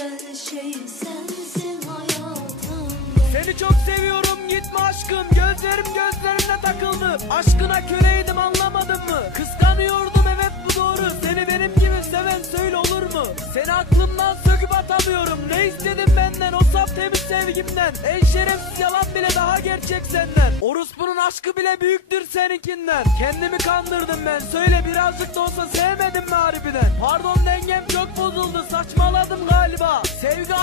şey Seni çok seviyorum gitme aşkım. Gözlerim gözlerine takıldı. Aşkına köleydim anlamadın mı? Kıskanıyordum evet bu doğru. Seni benim gibi seven söyle olur mu? Seni aklımdan söküp atamıyorum. Ne istedin benden? O saf temiz sevgimden. En şerefsiz yalan bile daha gerçek senden. Orospunun aşkı bile büyüktür seninkinden. Kendimi kandırdım ben. Söyle birazcık da olsa sevmedim mi harbiden? Pardon dengem çok bozuldu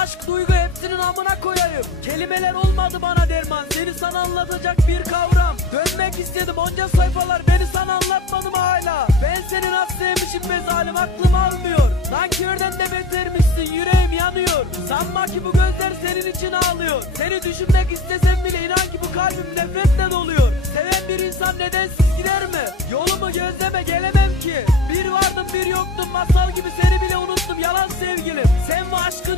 aşk duygu hepsinin amına koyarım. Kelimeler olmadı bana derman. Seni sana anlatacak bir kavram. Dönmek istedim onca sayfalar. Beni sana anlatmadım hala. Ben seni nasıl sevmişim be zalim aklım almıyor. Nankörden de betermişsin. Yüreğim yanıyor. Sanma ki bu gözler senin için ağlıyor. Seni düşünmek istesem bile inan ki bu kalbim nefretle doluyor. Seven bir insan nedensiz gider mi? Yolumu gözleme gelemem ki. Bir vardım bir yoktum masal gibi seni bile unuttum. Yalan sevgilim. Sen ve aşkın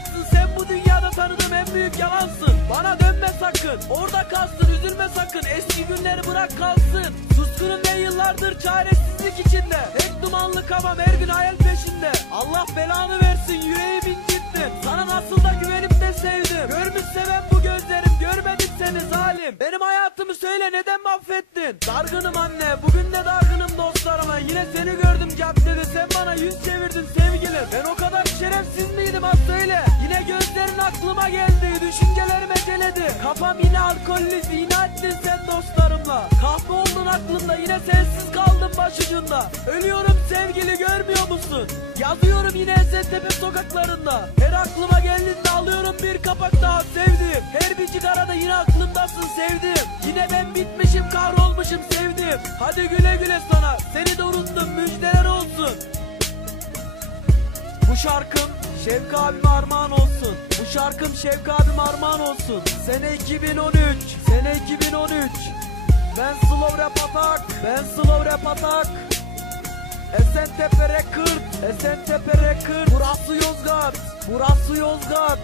batsın Sen bu dünyada tanıdığım en büyük yalansın. Bana dönme sakın. Orada kalsın üzülme sakın. Eski günleri bırak kalsın. Suskunum ben yıllardır çaresizlik içinde. Tek dumanlı kafam her gün hayal peşinde. Allah belanı versin yüreğim incittin Sana nasıl da güvenip de sevdim. Görmüşse ben bu gözlerim görmedim seni zalim. Benim hayatımı söyle neden mahvettin? Dargınım anne bugün de dargınım dostlarıma. Yine seni gördüm caddede. Sen bana yüz çevirdin sevgilim. Ben o kadar şerefsiz miydim? Az söyle Gözlerin aklıma geldi düşüncelerime deledi Kafam yine alkollü zina ettin sen dostlarımla. Kahve oldun aklımda yine sensiz kaldım başucunda. Ölüyorum sevgili görmüyor musun? Yazıyorum yine Esentepe sokaklarında. Her aklıma geldiğinde alıyorum bir kapak daha sevdiğim Her bir cigarada yine aklımdasın sevdiğim Yine ben bitmişim kahrolmuşum sevdiğim Hadi güle güle sana bu şarkım Şevki abime armağan olsun. Bu şarkım Şevki abime armağan olsun. Sene 2013 Sene 2013 Ben slow rap atak Ben slow rap atak. Esentepe Record Esentepe Record. Burası Yozgat Burası Yozgat